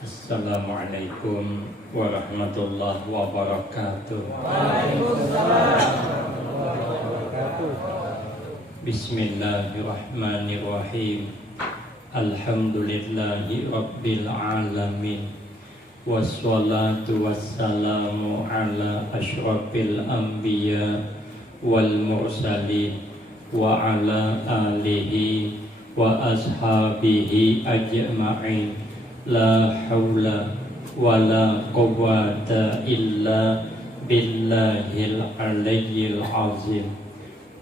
Assalamualaikum warahmatullahi wabarakatuh. Waalaikumsalam warahmatullahi wabarakatuh. Bismillahirrahmanirrahim. Alhamdulillahi rabbil alamin. Wassalatu wassalamu ala asyrafil anbiya wal mursalin wa ala alihi wa ashabihi ajma'in. La haula wa la quwwata illa billahil aliyyil azim.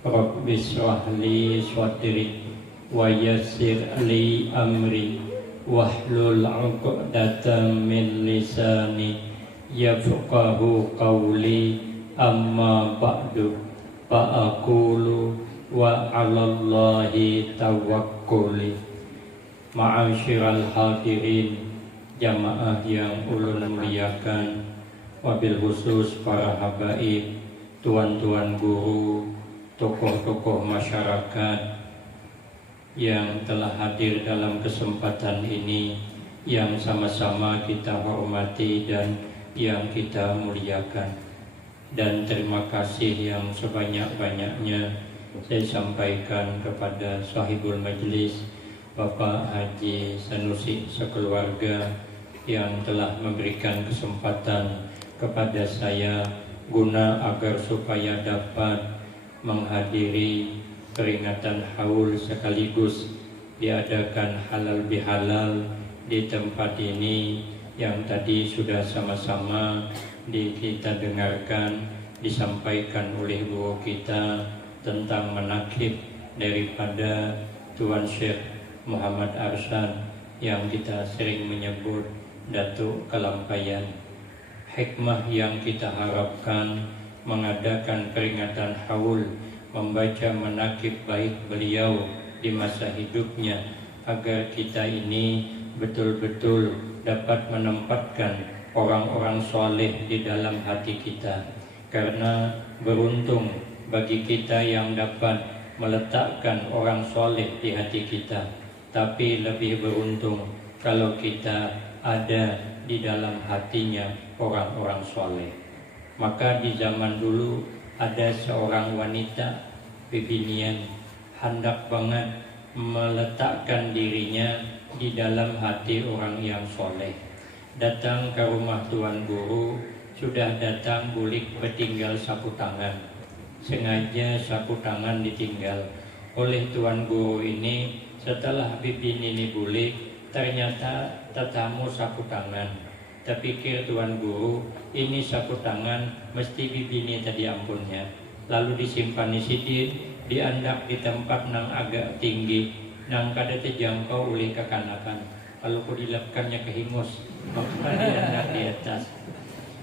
Rabbi shrah li sadri wa yassir li amri wahlul 'uqdatam min lisani yafqahu qawli. Amma ba'du fa aqulu wa 'alallahi tawakkuli. Ma'asyiral hadirin, jamaah yang ulun muliakan, wabil khusus para habaib, tuan-tuan guru, tokoh-tokoh masyarakat yang telah hadir dalam kesempatan ini, yang sama-sama kita hormati dan yang kita muliakan. Dan terima kasih yang sebanyak-banyaknya saya sampaikan kepada sahibul majlis, Bapak Haji Sanusi sekeluarga, yang telah memberikan kesempatan kepada saya guna agar supaya dapat menghadiri peringatan haul sekaligus diadakan halal bihalal di tempat ini yang tadi sudah sama-sama kita dengarkan disampaikan oleh guru kita tentang menakib daripada Tuan Syekh Muhammad Arsan yang kita sering menyebut Datuk Kelampaian. Hikmah yang kita harapkan mengadakan peringatan haul, membaca manaqib baik beliau di masa hidupnya, agar kita ini betul-betul dapat menempatkan orang-orang soleh di dalam hati kita. Karena beruntung bagi kita yang dapat meletakkan orang soleh di hati kita, tapi lebih beruntung kalau kita ada di dalam hatinya orang-orang soleh. Maka di zaman dulu ada seorang wanita bibinian hendak banget meletakkan dirinya di dalam hati orang yang soleh. Datang ke rumah tuan guru, sudah datang bulik bertinggal sapu tangan. Sengaja sapu tangan ditinggal oleh tuan guru ini. Setelah bibin ini bulik, ternyata tetamu sapu tangan. Terpikir tuan guru, ini sapu tangan mesti bibini tadi ampunnya. Lalu disimpan di sini, diandak di tempat nang agak tinggi, nang kada terjangkau oleh kekanakan. Kalau kau dilapkannya ke hingus, maka diandak di atas.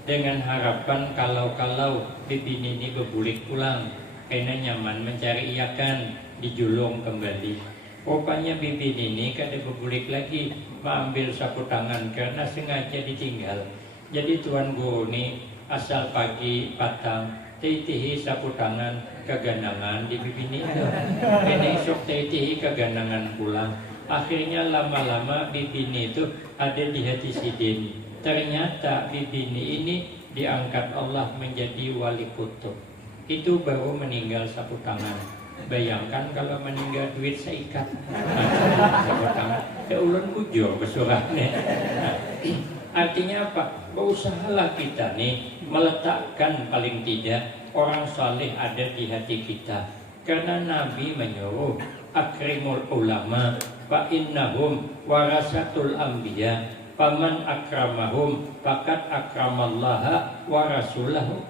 Dengan harapan kalau bibini ini berbulik pulang, karena nyaman mencari ikan, dijulung kembali. Rupanya bibin ini kada berbulik lagi mengambil sapu tangan karena sengaja ditinggal. Jadi tuan guru ini asal pagi patang titihi sapu tangan keganangan di bibin ini. Ini esok titihi keganangan pulang. Akhirnya lama-lama bibin itu ada di hati sidin. Ternyata bibin ini diangkat Allah menjadi wali kutub. Itu baru meninggal sapu tangan. Bayangkan kalau meninggal duit seikat. Ya ulun bujur kesuratnya. Artinya apa? Berusahalah kita nih meletakkan paling tidak orang saleh ada di hati kita. Karena Nabi menyuruh akrimul ulama fa innahum warasatul anbiya. Faman akramahum faqad akramallaha wa rasulahu.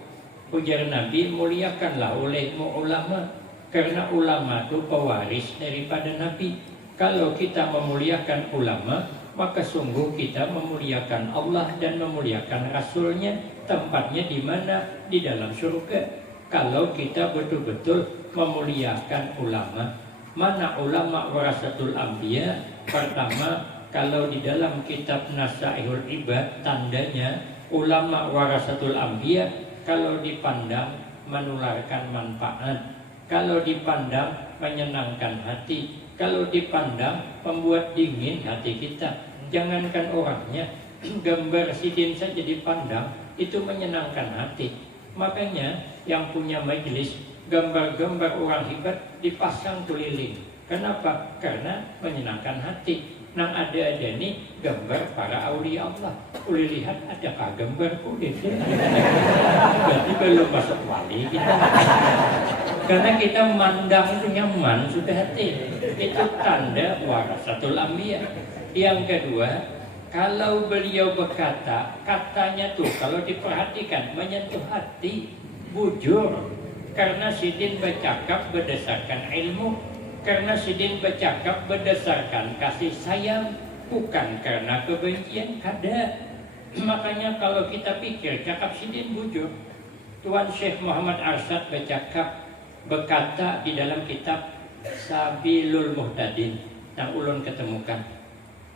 Ujar Nabi, muliakanlah olehmu ulama. Karena ulama itu pewaris daripada Nabi. Kalau kita memuliakan ulama, maka sungguh kita memuliakan Allah dan memuliakan Rasulnya. Tempatnya di mana? Di dalam surga. Kalau kita betul-betul memuliakan ulama. Mana ulama warasatul anbiya? Pertama, kalau di dalam kitab Nasaihul Ibad, tandanya ulama warasatul anbiya kalau dipandang menularkan manfaat. Kalau dipandang menyenangkan hati, kalau dipandang membuat dingin hati kita. Jangankan orangnya, gambar sidin saja dipandang itu menyenangkan hati. Makanya yang punya majelis gambar-gambar orang hebat dipasang keliling. Kenapa? Karena menyenangkan hati. Nang ada nih gambar para aulia Allah. Boleh lihat adakah gambar kulit? Berarti belum masuk wali kita. Karena kita mandang itu nyaman sudah hati. Itu tanda warasatul anbiya. Yang kedua, kalau beliau berkata, katanya tuh kalau diperhatikan menyentuh hati, bujur. Karena sidin bercakap berdasarkan ilmu. Karena sidin bercakap berdasarkan kasih sayang, bukan karena kebencian. Kada. Makanya kalau kita pikir cakap sidin bujur. Tuan Syekh Muhammad Arsyad berkata di dalam kitab Sabilul Muhtadin yang ulun ketemukan.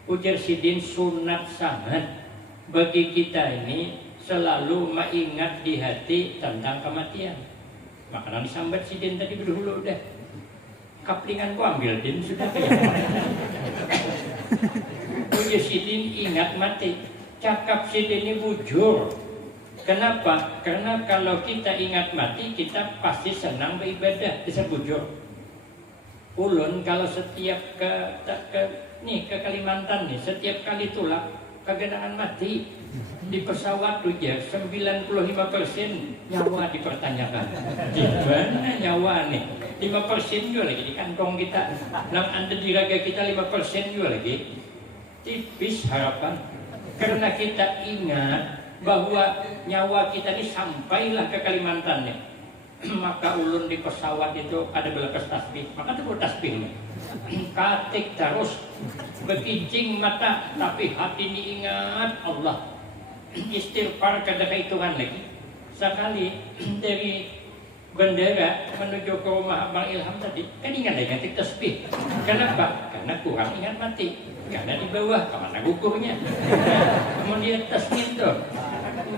Ujar sidin sunat sangat bagi kita ini selalu mengingat di hati tentang kematian. Makanan disambat sidin tadi berdahulu udah. Kaplingan ku ambil din sudah kayak Ujar sidin ingat mati. Cakap sidin ini bujur. Kenapa? Karena kalau kita ingat mati kita pasti senang beribadah. Bisa bujur. Ulun kalau setiap ke Kalimantan nih, setiap kali tulak kegenaan mati di pesawat tuh ya 95% nyawa dipertanyakan. Gimana nyawa nih? 5% juga lagi di kantong kita. Nang ada di raga kita 5% juga lagi. Tipis harapan. Karena kita ingat bahwa nyawa kita ini sampailah ke Kalimantan nih. Maka ulun di pesawat itu ada belakas tasbih. Maka itu tasbih nih. Katik terus berkincing mata tapi hati ini ingat Allah. Istighfar kada kehitungan lagi. Sekali dari bandara menuju ke rumah Abang Ilham tadi kan ingat tasbih. Kenapa? Karena kurang ingat mati. Karena di bawah kemana gukurnya. Kemudian tasbih tuh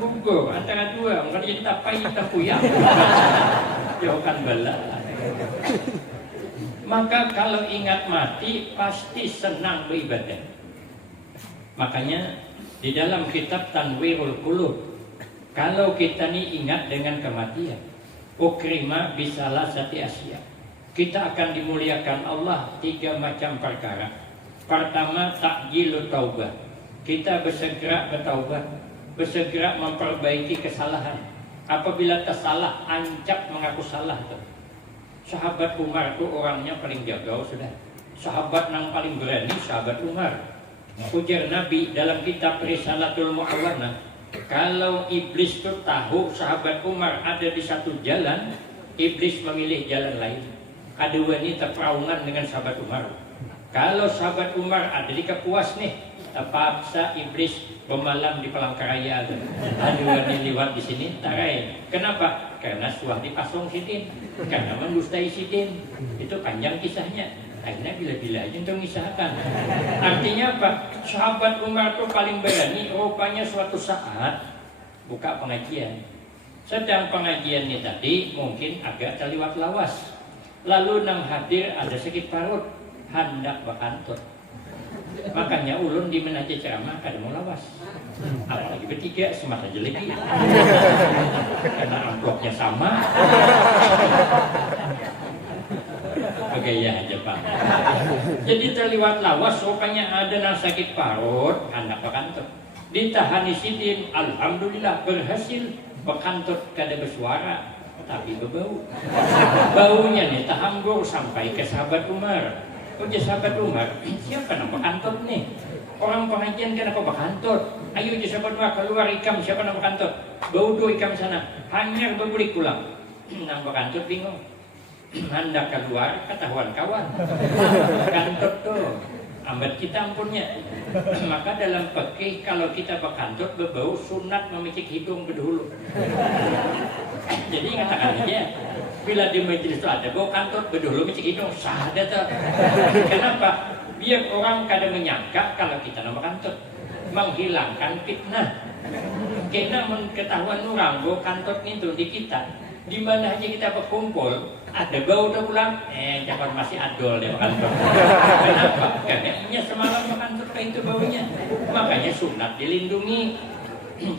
gugur antara dua mungkin jadi tapai tapuyang. Jauhkan bala. Maka kalau ingat mati pasti senang beribadah. Makanya di dalam kitab Tanwirul Qulub, kalau kita nih ingat dengan kematian, ukrima bisalah sati Asia, kita akan dimuliakan Allah 3 macam perkara. Pertama, takjilu taubah, kita bersegera bertaubat, bersegera memperbaiki kesalahan. Apabila tersalah, ancap mengaku salah tuh. Sahabat Umar itu orangnya paling jago sudah. Sahabat yang paling berani sahabat Umar. Ujar Nabi dalam kitab Risalatul Mu'awarnah, kalau iblis itu tahu sahabat Umar ada di satu jalan, iblis memilih jalan lain. Ada wanita peraungan dengan sahabat Umar. Kalau sahabat Umar ada di Kapuas nih, terpaksa iblis pemalam di Palangkaraya. Ada wanita lewat di sini, tarai. Kenapa? Karena suah dipasung sidin, karena mendustai sidin. Itu panjang kisahnya. Akhirnya bila-bila aja untuk mengisahkan. Artinya apa? Sahabat Umar itu paling berani. Rupanya suatu saat buka pengajian. Sedang pengajian ini tadi mungkin agak terliwat lawas. Lalu nang hadir ada sedikit parut hendak berkantut. Makanya ulun di menaja ceramah kada mau lawas. Apalagi bertiga semasa jeleki. Karena amplopnya sama. Oke ya aja Pak. Jadi terliwat lawas rupanya ada yang sakit parut hendak berkantut. Ditahani sidin, alhamdulillah berhasil berkantut kada bersuara tapi berbau. Baunya nih tahambur sampai ke sahabat Umar. Ujar sahabat Umar, siapa nak berkantut nih? Orang pengajian kenapa berkantut? Ayo je sahabat Umar keluar ikam, siapa nak berkantut? Bau do ikam sana. Hanyar berbulik pulang. Nang berkantut bingung. Hendak keluar ketahuan kawan. Berkantut tuh. Ambat kita ampunnya. Maka dalam fikih kalau kita berkantut berbau sunat memicik hidung berdahulu. Jadi katakan aja, bila di majelis itu ada bau kantut berdahulu memicik hidung sah ada tuh. Kenapa? Biar orang kadang menyangka kalau kita nama kantut, menghilangkan fitnah. Kita mengetahuan orang bau kantut itu di kita. Di mana aja kita berkumpul ada bau udah pulang jangan masih adol ya makan. Kenapa? Karena semalam makan terus apa itu baunya? Makanya sunat dilindungi.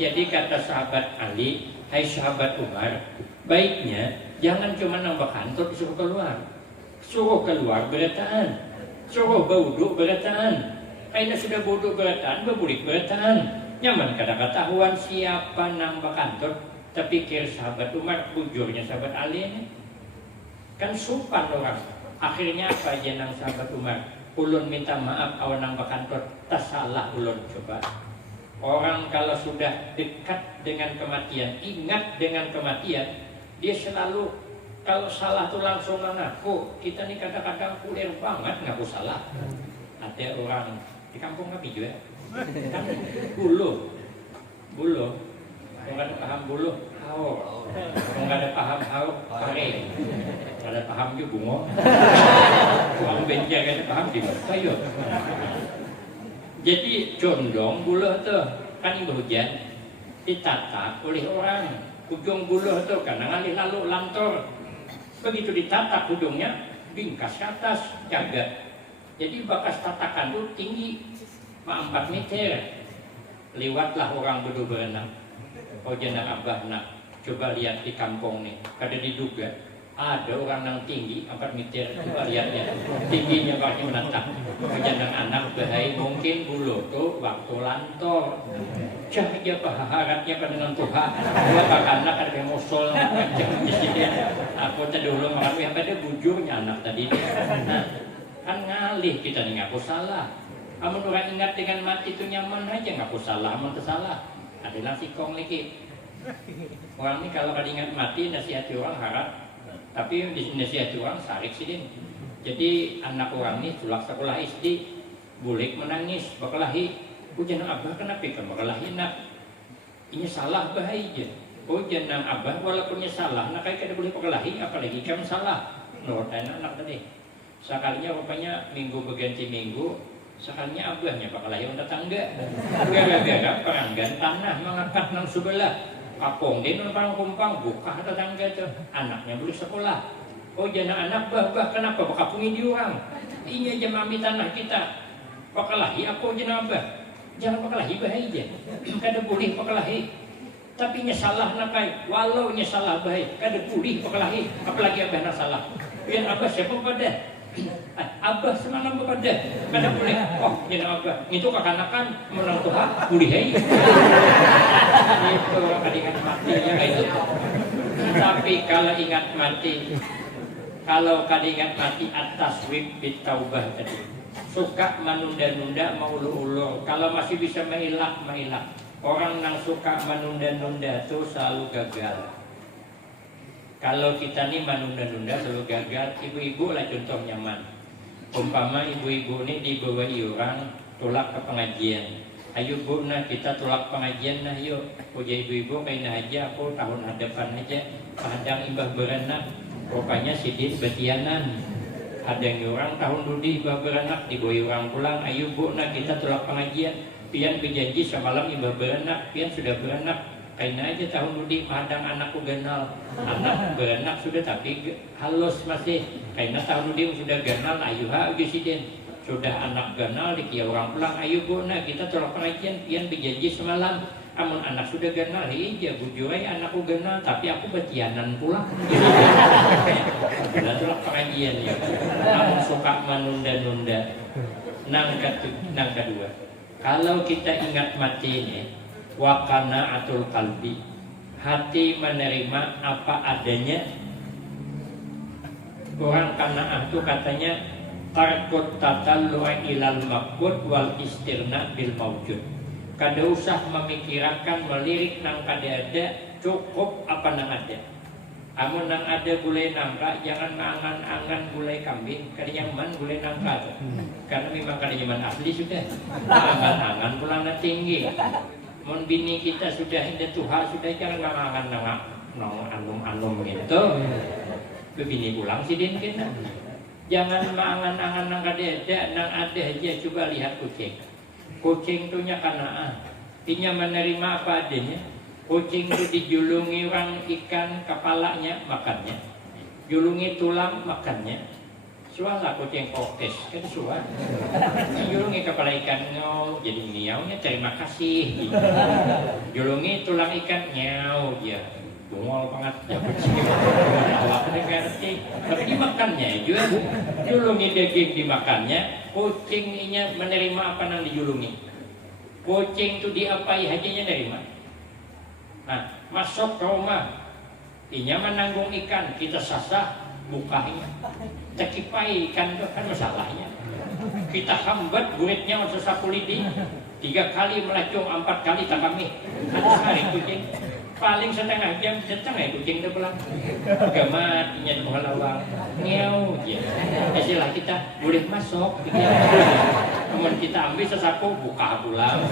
Jadi kata sahabat Ali, hai sahabat Umar, baiknya jangan cuma nambah kantor disuruh keluar. Suruh keluar berataan, suruh bauduk berataan. Aina sudah bauduk berataan, berbulik berataan. Nyaman kata-katahuan siapa nambah kantor, tapi kira sahabat Umar, bujurnya sahabat Ali ini. Kan sumpah orang. Akhirnya apa aja nang sahabat Umar? Ulun minta maaf awan nambah kantor, tak salah ulun coba. Orang kalau sudah dekat dengan kematian, ingat dengan kematian, dia selalu kalau salah tuh langsung mengaku. Kita nih kadang-kadang kuliah banget ngaku salah. Ada orang di kampung kami juga, kan buluh, kalau ada paham buluh, haur, kalau nggak ada paham haur, pare, nggak ada paham juga bungo, uang benjar nggak ada paham di mana, yuk. Jadi condong buluh tuh kan ibu hujan ditata oleh orang, ujung buluh tuh karena ngalih lalu lantor, begitu ditata ujungnya bingkas ke atas, jaga. Jadi bakas tatakan itu tinggi 4 meter. Lewatlah orang berdua berenang. Oh jenang abah nak, coba lihat di kampung nih, kada diduga ada orang yang tinggi 4 meter, coba lihatnya tingginya kaki menatap. Oh jenang anak bahaya mungkin bulu tuh waktu lantor. Cahaya paharatnya pada dengan Tuhan. Dua anak ada yang musul macam di sini. Aku tadi dulu makan yang pada bujurnya anak tadi. Nah, kan ngalih kita nih ngaku salah. Amun orang ingat dengan mati itu nyaman aja ngaku salah, amun tersalah. Adalah sikong lagi. Orang ini kalau kada ingat mati nasihati orang harap, tapi di nasihati orang sarik sidin. Jadi anak orang ini tulak sekolah SD, bulik menangis, bakalahi. Jangan abah kenapa kan bakalahi nak? Ini salah bahaya. Jangan abah walaupunnya salah, nak kayak kada boleh bakalahi, apalagi kamu salah. Menurut anak tadi. Sekalinya rupanya minggu berganti minggu, sekalinya abahnya bakal lahir tetangga. Gara-gara peranggan tanah mengangkat nang sebelah. Kapong dia nang kumpang buka tetangga itu. Anaknya boleh sekolah. Oh jangan anak bah kenapa bakapungi di orang? Ini aja mami tanah kita. Bakal lahir aku jangan abah. Jangan bakal lahir bahaya. Kada boleh bakal lahir. Tapi nya salah nakai. Walau nya salah bahaya, kada boleh bakal lahir. Apalagi abah nak salah. Biar abah siapa pada? Abah semalam bepada, kada boleh. Oh, jangan abah. Itu kekanakan menang Tuhan, boleh hei. Itu kada ingat matinya itu. Tapi kalau ingat mati, kalau kada ingat mati atas wibit taubah tadi, suka menunda-nunda mau ulur-ulur. Kalau masih bisa mengelak. Orang yang suka menunda-nunda itu selalu gagal. Kalau kita nih menunda-nunda selalu gagal. Ibu-ibu lah contoh nyaman. Umpama ibu-ibu ini dibawa orang tolak ke pengajian. Ayo bu, nah kita tolak pengajian nah yuk. Puja ibu-ibu kain aja, aku tahun hadapan aja. Padang imbah beranak. Rupanya sidin betianan. Ada yang orang tahun dudi imbah beranak dibawa orang pulang. Ayo bu, nah kita tolak pengajian. Pian berjanji semalam imbah beranak. Pian sudah beranak. Kaina aja tahun dudi padang anakku genal. Anak beranak sudah tapi halus masih. Kaina tahun dudi sudah genal. Ayuha ujisidin. Sudah anak genal dikia orang pulang. Ayo bu, nah kita tolak pengajian. Pian berjanji semalam. Amun anak sudah genal, iya bujurai anakku genal. Tapi aku betianan pulang. Sudah tolak pengajian ya. Amun suka menunda-nunda. Nang kedua, kalau kita ingat mati ini, wakana atul kalbi, hati menerima apa adanya. Orang kanaah itu katanya tarkut tatallu'a ilal maqbud wal istirna bil mawjud. Kada usah memikirkan melirik nang kada ada, cukup apa nang ada. Amun nang ada gulai nangka, jangan angan-angan gulai kambing, kada nyaman gulai nangka. Karena memang kada nyaman asli sudah. Angan-angan pulangnya tinggi. Mun bini kita sudah indah Tuhan, sudah jangan ngangan nang anum-anum gitu. Ke bini pulang sidin kita. Jangan mangan-angan nang ada, nang ada aja. Coba lihat kucing. Kucing tu nya kanaah. Inya menerima apa adanya. Kucing itu dijulungi orang ikan kepalanya makannya. Julungi tulang makannya. Suara kucing protes, kan suara. Julungi kepala ikan nyau, jadi miaunya terima kasih. Gitu. Julungi tulang ikan nyau, dia bungol banget, ya kucing. Awaknya ngerti, tapi dimakannya juga. Julungi daging dimakannya, kucingnya menerima apa yang dijulungi. Kucing itu diapai hajinya nerima. Nah, masuk ke rumah, inya menanggung ikan, kita sasah. Bukanya cekipai ikan itu kan masalahnya. Kita hambat guritnya masuk sapu lidi 3 kali melacung 4 kali tak kami. Ada sehari kucing paling setengah jam datang ya kucing itu pulang. Agama inya di mengalawang ngew ya. Istilah kita boleh masuk. Kemudian kita ambil sesapu buka pulang.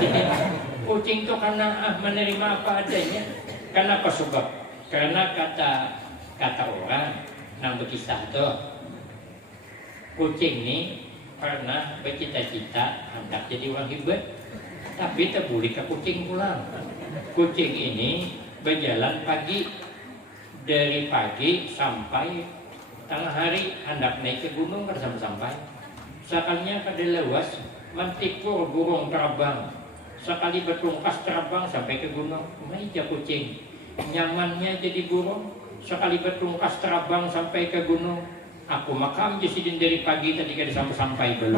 Kucing itu karena menerima apa adanya. Karena apa sebab? Karena kata orang nang berkisah tuh kucing ini pernah bercita-cita hendak jadi orang hebat, tapi terbuli ke kucing pulang. Kucing ini berjalan pagi, dari pagi sampai tengah hari hendak naik ke gunung kan sampai. Sekalinya pada lewas mentikur burung terbang, sekali bertungkas terbang sampai ke gunung. Meja kucing nyamannya jadi burung. Sekali bertungkas terbang sampai ke gunung. Aku makam jasidin dari pagi tadi kada sampai belum.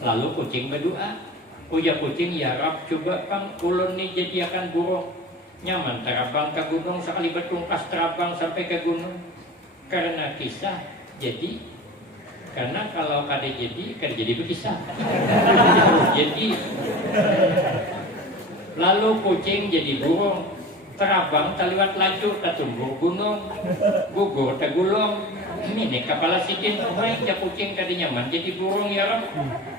Lalu kucing berdoa. Uja kucing, ya Rab, coba pang ulun ni jadi akan burung. Nyaman terbang ke gunung, sekali bertungkas terbang sampai ke gunung. Karena kisah jadi. Karena kalau kada jadi berkisah. Jadi lalu kucing jadi burung. Terabang, terliwat laju, tertumbuh gunung, gugur, tergulung. Ini kepala sidin, main ja kucing kada nyaman jadi burung ya Rab.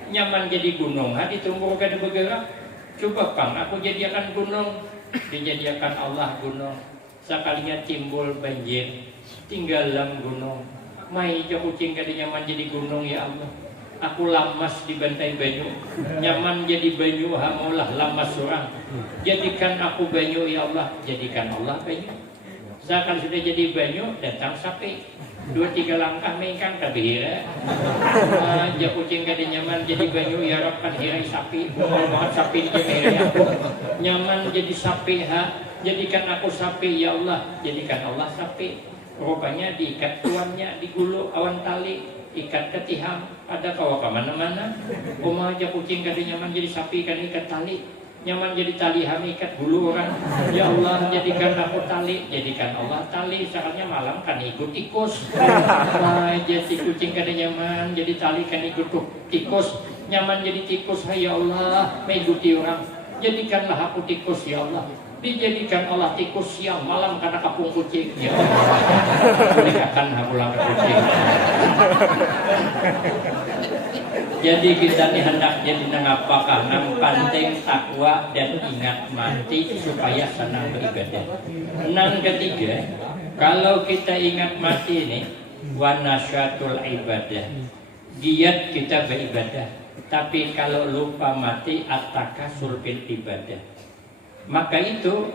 Nyaman jadi gunung, ditumbuh kada bergerak. Coba pang, aku jadikan gunung, dijadikan Allah gunung. Sekalinya timbul banjir, tinggal dalam gunung. Main ja kucing kada nyaman jadi gunung ya Allah. Aku lamas di bantai banyu, nyaman jadi banyu, hamulah lamas surang. Jadikan aku banyu ya Allah, jadikan Allah banyu. Seakan sudah jadi banyu, datang sapi. 2-3 langkah mengkang tabihira. Ja kucing kada nyaman jadi banyu ya Rab kan hirai sapi. Bungol banget sapi di jemere aku. Nyaman jadi sapi ha, jadikan aku sapi ya Allah, jadikan Allah sapi. Rupanya diikat tuannya, digulung awan tali. Ikat ketiham, ada kawa ke mana-mana. Oma aja kucing kada nyaman jadi sapi kan ikat tali. Nyaman jadi tali ham ikat bulu orang. Ya Allah jadikan aku tali, jadikan Allah tali. Soalnya malam kan ikut tikus. Wah, jadi kucing kada nyaman jadi tali kan ikut tikus. Nyaman jadi tikus, ya Allah mengikuti orang. Jadikanlah aku tikus ya Allah. Dijadikan Allah tikus siang malam karena kapung kucing. Ya Allah, berikan hapulang kucing. Jadi kita nih hendak jadi nang apakah nang penting takwa dan ingat mati supaya senang beribadah. Nang ketiga, kalau kita ingat mati ini wanasyatul ibadah, giat kita beribadah. Tapi kalau lupa mati at-takasul fil ibadah. Maka itu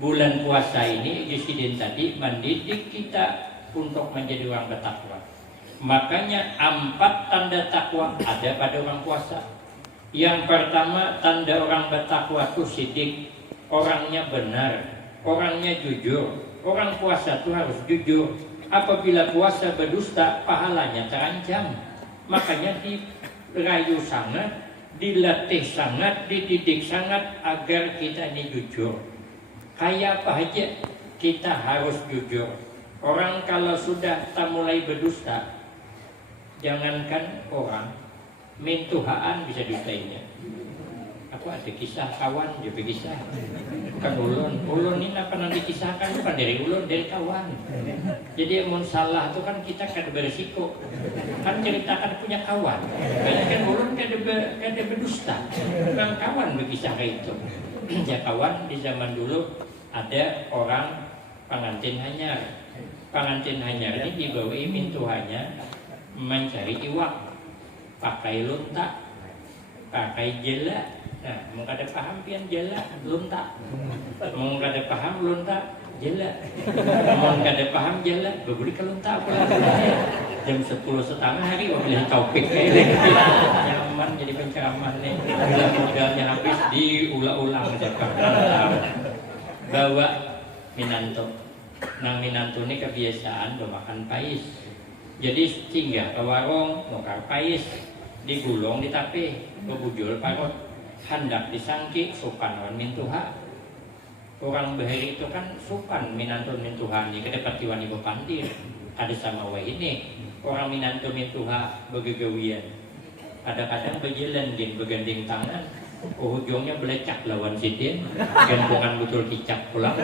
bulan puasa ini Yusidin tadi mendidik kita untuk menjadi orang bertakwa. Makanya 4 tanda takwa ada pada orang puasa. Yang pertama tanda orang bertakwa itu sidik, orangnya benar, orangnya jujur. Orang puasa itu harus jujur. Apabila puasa berdusta, pahalanya terancam. Makanya dirayu sangat, dilatih sangat, dididik sangat agar kita ini jujur. Kayak apa aja kita harus jujur. Orang kalau sudah tak mulai berdusta, jangankan orang, mintuhaan bisa dustainya. Aku ada kisah kawan juga kisah. Bukan ulun ini apa nanti kisahkan bukan dari ulun, dari kawan. Jadi mau salah itu kan kita kada beresiko. Kan ceritakan punya kawan. Kayaknya kan ulun kada berdusta. Memang kawan berkisah kayak itu. Ya kawan di zaman dulu ada orang pengantin hanyar. Pengantin hanyar ini dibawahi mintuhannya mencari iwak, pakai lunta, pakai jela. Nah, mau kada paham pian jela, lunta. Mau kada paham lunta, jela. Mau kada paham jela, beli ke lunta pula. jam 10:30 hari memilih topik kayak gitu. Nyaman jadi penceramah nih. Modalnya habis diulang-ulang bawa Minanto. Nang Minanto ini kebiasaan makan pais. Jadi singgah ke warung nukar pais, digulung di tape, bebujul parut, hendak disangki sopan wan mintuha. Orang Bahari itu kan sopan Minanto mintuha ini kedepat wani bepandir. Ada sama wah ini orang Minanto mintuha begegawian. Kadang-kadang berjalan gin berganding tangan. Ujungnya belecak lawan sidin, gantungan butul kicap pulang,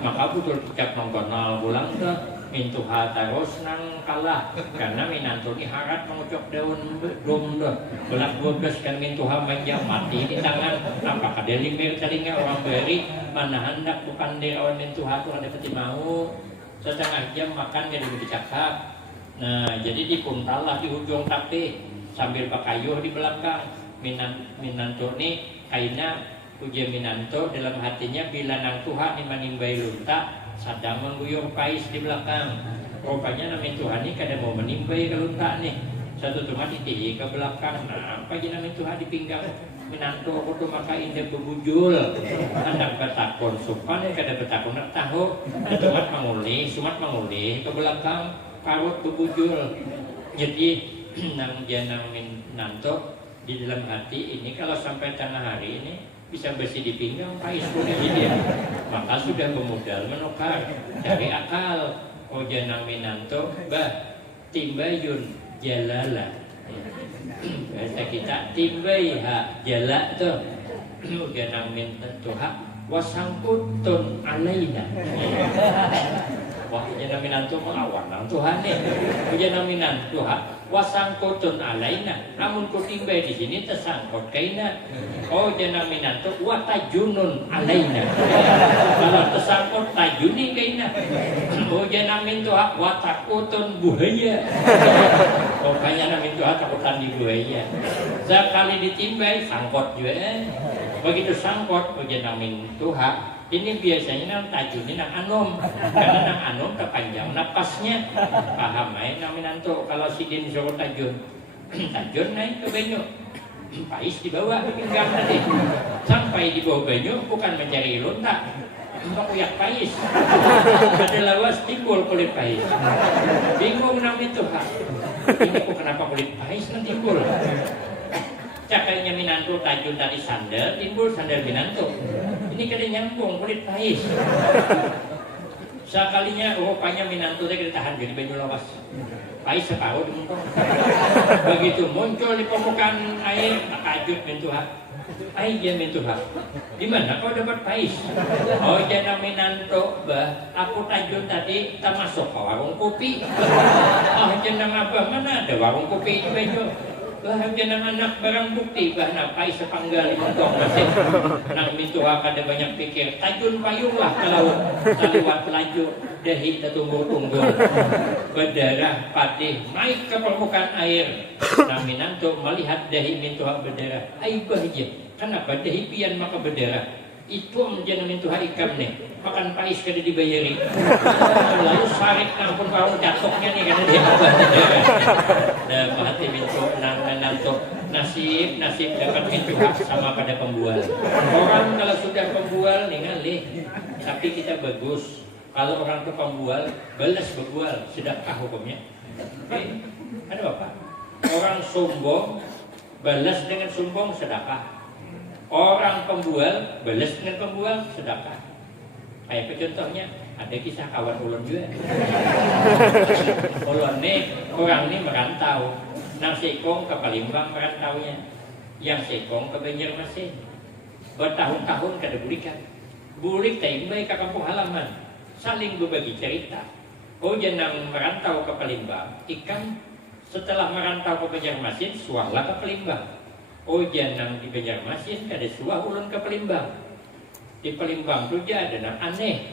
maka butul kicap mengkonal pulang tuh, mintuha terus nang kalah, karena Minanto ini harat mengucap daun dom tuh, belak 12 kan mintuha manja mati di tangan, apakah dia limir tadinya orang beri, mana hendak bukan dia awan mintuha tuh ada peti mau, setengah jam makan jadi dicakap, nah jadi dipuntalah di ujung tapi sambil pakayuh di belakang. Minanto ni kaina ujian Minanto dalam hatinya bila nang Tuhan ni menimbai lunta sedang mengguyur pais di belakang. Rupanya nama Tuhan ni kada mau menimbai ke lunta ni. Satu tuhan ditihi ke belakang. Nah, apa je nama Tuhan di pinggang Minanto aku tu maka indah bebujul. Hendak bertakon sopan kada bertakon nak tahu. Sumat manguli ke belakang parut bebujul. Jadi nang janang Minanto di dalam hati ini kalau sampai tengah hari ini bisa bersih di pinggang pais pun dia maka sudah bermodal menukar cari akal janang Minanto bah timbayun jalala bahasa kita timbai hak jala tuh janang Minanto hak wasangkutun alaina wah janang Minanto melawan nang Tuhan nih janang Minanto hak wasangkotun alaina, namun kutimbai di sini tersangkut kaina. Oh jangan Minanto, watajunun alaina. Kalau tersangkut tajuni kaina. Oh jangan Minanto, watakutun buaya. Oh kayaknya Minanto takutan di buaya. Sekali ditimbai sangkut juga. Begitu sangkut, oh jangan Minanto. Ini biasanya nang tajun ini nang anom, karena nang anom terpanjang napasnya. Paham nang Minanto kalau sidin suruh tajun, tajun naik ke banyu, pais di bawah pinggang tadi, sampai di bawah banyu bukan mencari lontak, untuk uyak pais, ada lawas timbul kulit pais, bingung nang itu ini kok kenapa kulit pais nang timbul? Cakainya Minanto tajun tadi sandal, timbul sandal Minanto. Ini kada nyambung kulit pais. Sekalinya rupanya Minanto tadi ditahan jadi banyu lawas. Pais separuh dimuntong. Begitu muncul di permukaan air, takajud Mintuha. Aija Mintuha. Di mana kau dapat pais? Oh jangan Minanto, bah, aku tajun tadi tak masuk ke warung kopi. Ah jangan apa mana ada warung kopi di banyu. Lah jangan anak barang bukti bah napai sepanggal montong masih nang Mintuha kada banyak pikir tajun payunglah ke laut saliwat laju dahi tertunggul-tunggul berdarah patih naik ke permukaan air nang Minanto melihat dahi Mintuha berdarah ai bahaya kenapa dahi pian maka berdarah itu menjadi Mintuha ikam nih makan pais kada dibayari lalu sarik nampun kau jatuhnya nih karena dia berdarah dan hati Minanto nasib dapat Mintuha sama pada pembual. Orang kalau sudah pembual nih ngalih, tapi kita bagus. Kalau orang itu pembual, balas berbual, sedekah hukumnya. Ada apa? Orang sombong, balas dengan sombong sedekah. Orang pembual, balas dengan pembual sedekah. Kayak contohnya, ada kisah kawan ulun juga. Ulun nih, orang ini merantau. Nang Sekong ke Palembang merantaunya, yang Sekong ke Banjarmasin. Bertahun-tahun kada bulikan. Bulik taimbai ke kampung halaman, saling berbagi cerita. Oh jangan merantau ke Palembang, ikan setelah merantau ke Banjarmasin, suahlah ke Palembang. Oh jangan di Banjarmasin kada suah ulun ke Palembang. Di Palembang tu dia ada nang aneh.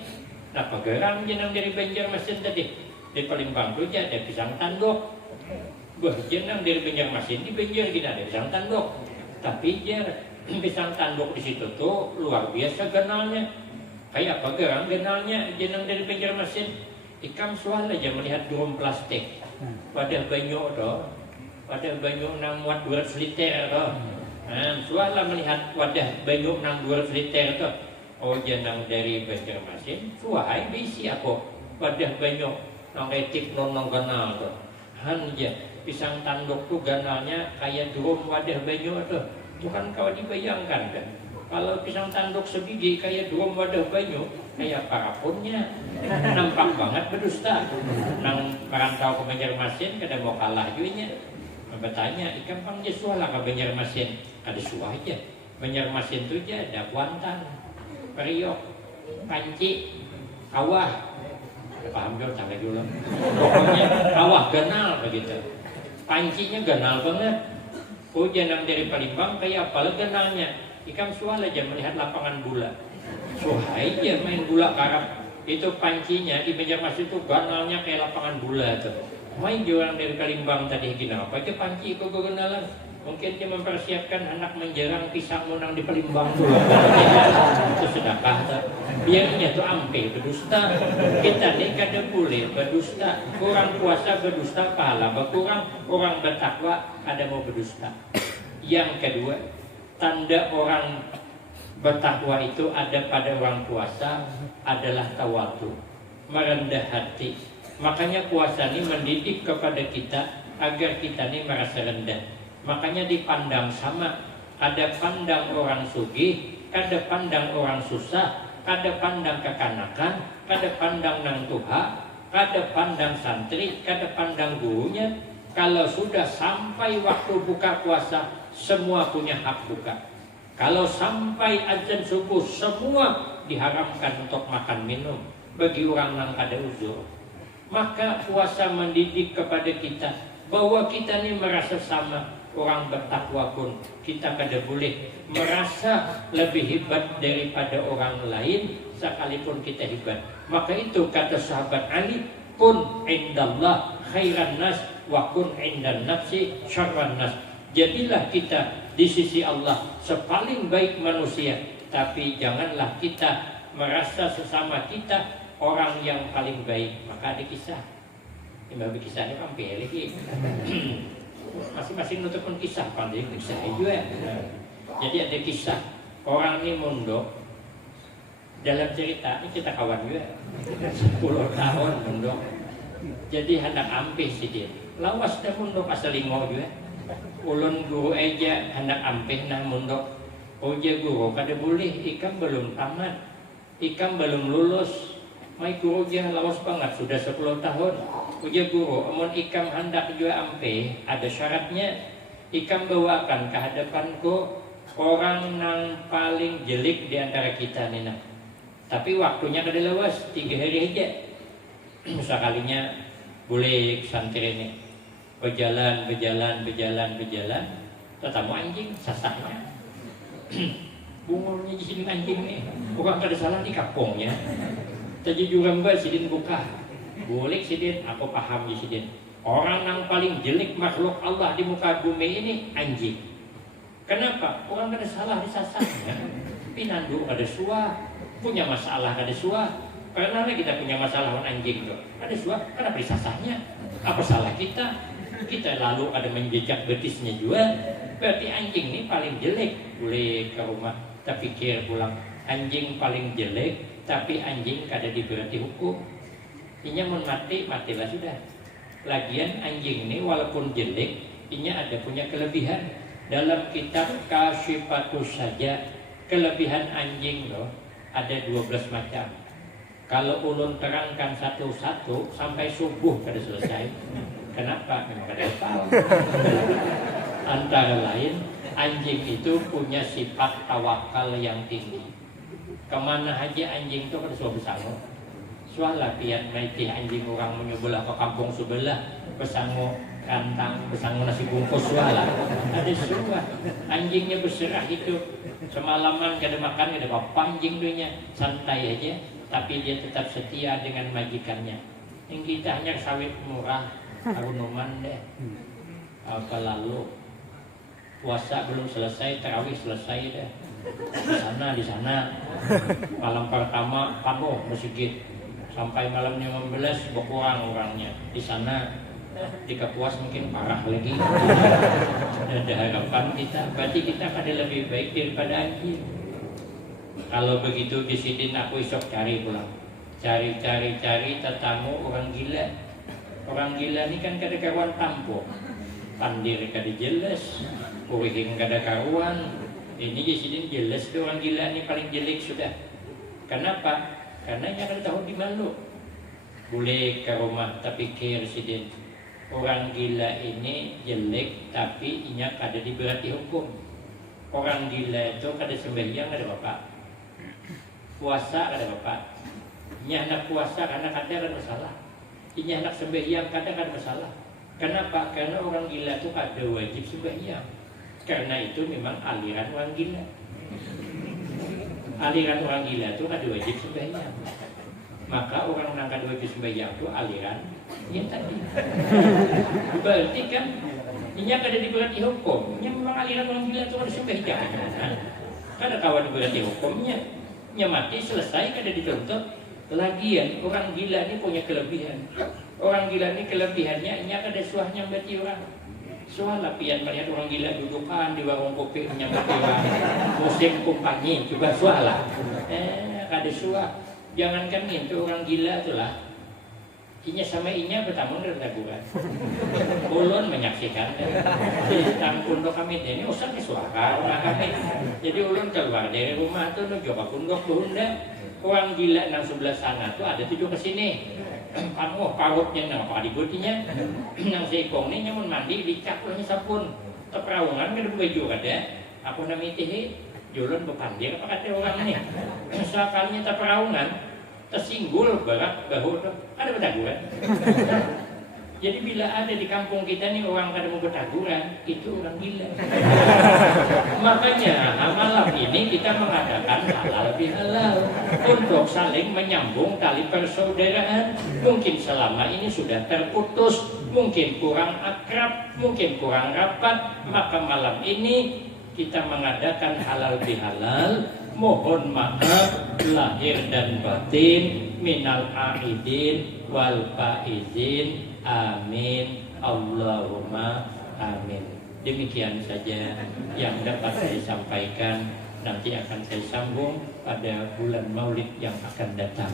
Nah pagarang jangan dari Banjarmasin tadi. Di Palembang tu dia ada pisang tanduk. Wah, jenang dari Banjarmasin di Banjar gini ada pisang tanduk. Tapi dia pisang tanduk di situ tuh luar biasa ganalnya. Kayak apa gerang ganalnya jenang dari Banjarmasin. Ikam sual aja melihat drum plastik. wadah banyu nang muat 200 liter tu. Suahlah melihat wadah banyu nang 200 liter tu. Oh jenang dari Banjarmasin, suahai bisi aku wadah banyu nang etik nang ganal tu. Je pisang tanduk tu ganalnya kayak drum wadah banyu tu. Itu kan kau dibayangkan kan? Kalau pisang tanduk sebiji kayak drum wadah banyu, kayak parapunnya. Nampak banget berdusta. Nang merantau ke Banjarmasin kada mau kalah juga. Bertanya, ikan pang jesualah ke Banjarmasin. Kada suah aja. Banjarmasin tu aja ada Kuantan, Periok, Panci, Kawah. Paham jauh sampai dulu. Pokoknya Kawah ganal begitu. Pancinya ganal banget. Hujan yang dari Palembang kayak apa ganalnya. Ikan suah aja melihat lapangan bola. Suah aja main bola karap. Itu pancinya di Banjarmasin itu ganalnya kayak lapangan bola tuh. Main jualan dari Palembang tadi kenapa? Itu panci kok kenalan. Mungkin dia mempersiapkan anak menjerang pisang menang di Palembang dulu. Itu sedekah tuh. Biarnya tuh ampe berdusta. Kita ni kada boleh berdusta. Kurang puasa berdusta pahala berkurang. Orang bertakwa ada mau berdusta. Yang kedua, tanda orang bertakwa itu ada pada orang puasa adalah tawadu, merendah hati. Makanya puasa ini mendidik kepada kita agar kita ini merasa rendah. Makanya dipandang sama. Ada pandang orang sugih, ada pandang orang susah, ada pandang kekanakan, ada pandang nang tuha, ada pandang santri, ada pandang gurunya. Kalau sudah sampai waktu buka puasa, semua punya hak buka. Kalau sampai azan subuh, semua diharamkan untuk makan minum bagi orang yang ada uzur. Maka puasa mendidik kepada kita bahwa kita ini merasa sama. Orang bertakwa pun kita kada boleh merasa lebih hebat daripada orang lain sekalipun kita hebat. Maka itu kata sahabat Ali, kun indallah khairan nas wa kun indan nafsi syarran nas. Jadilah kita di sisi Allah sepaling baik manusia, tapi janganlah kita merasa sesama kita orang yang paling baik. Maka ada kisah. Ini kisahnya hampir lagi. Masing-masing nutupkan kisah pandai kisah juga. Jadi ada kisah orang ini mondok. Dalam cerita ini kita kawan juga 10 tahun mondok. Jadi hendak ampih sih dia. Lawas dah mondok asal lingo juga. Ulun guru aja hendak ampih nah mondok. Oja guru kada boleh, ikam belum tamat, ikam belum lulus. Mai guru aja lawas banget sudah 10 tahun. Uja guru, amun ikam hendak juga ampe, ada syaratnya. Ikam bawakan ke hadapanku orang yang paling jelek di antara kita nih nak. Tapi waktunya kada lawas 3 hari aja. Sekalinya boleh santri ini berjalan, tetamu anjing sasahnya. Bungulnya di sini anjing nih. Bukan kada salah di kampungnya. Tadi juga mbak sidin buka. Boleh sidin, aku paham di sidin. Orang yang paling jelek makhluk Allah di muka bumi ini anjing. Kenapa? Orang kada salah disasarnya. Pinandu kada suah, punya masalah kada suah. Karena kita punya masalah dengan anjing tuh. Kada suah, kenapa disasarnya? Apa salah kita? Kita lalu ada menjejak betisnya juga. Berarti anjing ini paling jelek. Boleh ke rumah, tapi pikir pulang anjing paling jelek, tapi anjing kada diberati hukum. Inya mau mati, matilah sudah. Lagian anjing ini walaupun jelek, inya ada punya kelebihan. Dalam kitab Kasyifatus saja, kelebihan anjing loh ada 12 macam. Kalau ulun terangkan satu-satu sampai subuh kada selesai. Kenapa? Memang kada tahu. Antara lain, anjing itu punya sifat tawakal yang tinggi. Kemana aja anjing itu kada suah bersanggup. Sualah pian maitih anjing orang menyebelah ke kampung sebelah besangu kantang, besangu nasi bungkus sualah. Ada suah. Anjingnya berserah hidup. Semalaman kada makan kada apa anjing dunia, santai aja. Tapi dia tetap setia dengan majikannya. Yang kita hanya sawit murah, arunuman deh. Apa lalu puasa belum selesai, tarawih selesai deh. Di sana. Malam pertama penuh masjid. Sampai malamnya 15 berkurang orangnya. Di sana Jika puas mungkin parah lagi. Ada harapan kita, berarti kita ada lebih baik daripada anjing. Kalau begitu di sini aku isok cari pulang. Cari tetamu orang gila. Orang gila ini kan kada karuan tampo. Pandir kada jelas, kuring kada karuan. Ini di sini jelas tuh orang gila ini paling jelek sudah. Kenapa? Karena nya kada tahu di malu. Boleh ke rumah tapi ke residen. Orang gila ini jelek tapi inya kada diberati hukum. Orang gila itu kada sembahyang kada bapak. Puasa kada bapak. Inya hendak puasa karena kada ada masalah. Inya hendak sembahyang kada masalah. Kenapa? Karena orang gila itu kada wajib sembahyang. Karena itu memang aliran orang gila. Aliran orang gila itu kada wajib sembahyang. Maka orang yang kada wajib sembahyang itu aliran yang tadi. Berarti kan inya kada diberati hukum. Inya memang aliran orang gila itu kada sembahyang. Kada kawan diberati hukumnya. Nya mati selesai kada dituntut. Lagian orang gila ini punya kelebihan. Orang gila ini kelebihannya inya kada suah nyambati orang. Suah lapian melihat orang gila dudukan di warung kopi menyambati orang. Musim kumpanyi coba suah lah. Kada suah. Jangankan itu orang gila itulah. Inya sama inya bertamu dari taguran. Ulun menyaksikan. Di tangkundok kami ini usah suara rumah kami. Jadi ulun keluar dari rumah tuh nuju ke kundok Bunda. Orang gila nang sebelah sana tuh ada tujuh ke sini. Kamu parutnya nang apa digutinya. Nang sekong ini nyamun mandi dicak ulahnya sabun. Teperaungan kada baju kada. Aku namiti Julun berpandir apa kata orang ini. Sekalinya teperaungan tersinggul berat bahu ada bertaguran. Jadi bila ada di kampung kita nih orang kada mau bertaguran, itu orang gila. Makanya malam ini kita mengadakan halal bihalal untuk saling menyambung tali persaudaraan. Mungkin selama ini sudah terputus, mungkin kurang akrab, mungkin kurang rapat. Maka malam ini kita mengadakan halal bihalal. Mohon maaf lahir dan batin, minal aidin wal faizin. Amin. Allahumma amin. Demikian saja yang dapat saya sampaikan. Nanti akan saya sambung pada bulan Maulid yang akan datang.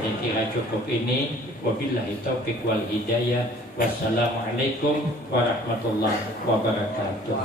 Saya kira cukup ini. Wabillahi taufiq wal hidayah. Wassalamualaikum warahmatullahi wabarakatuh.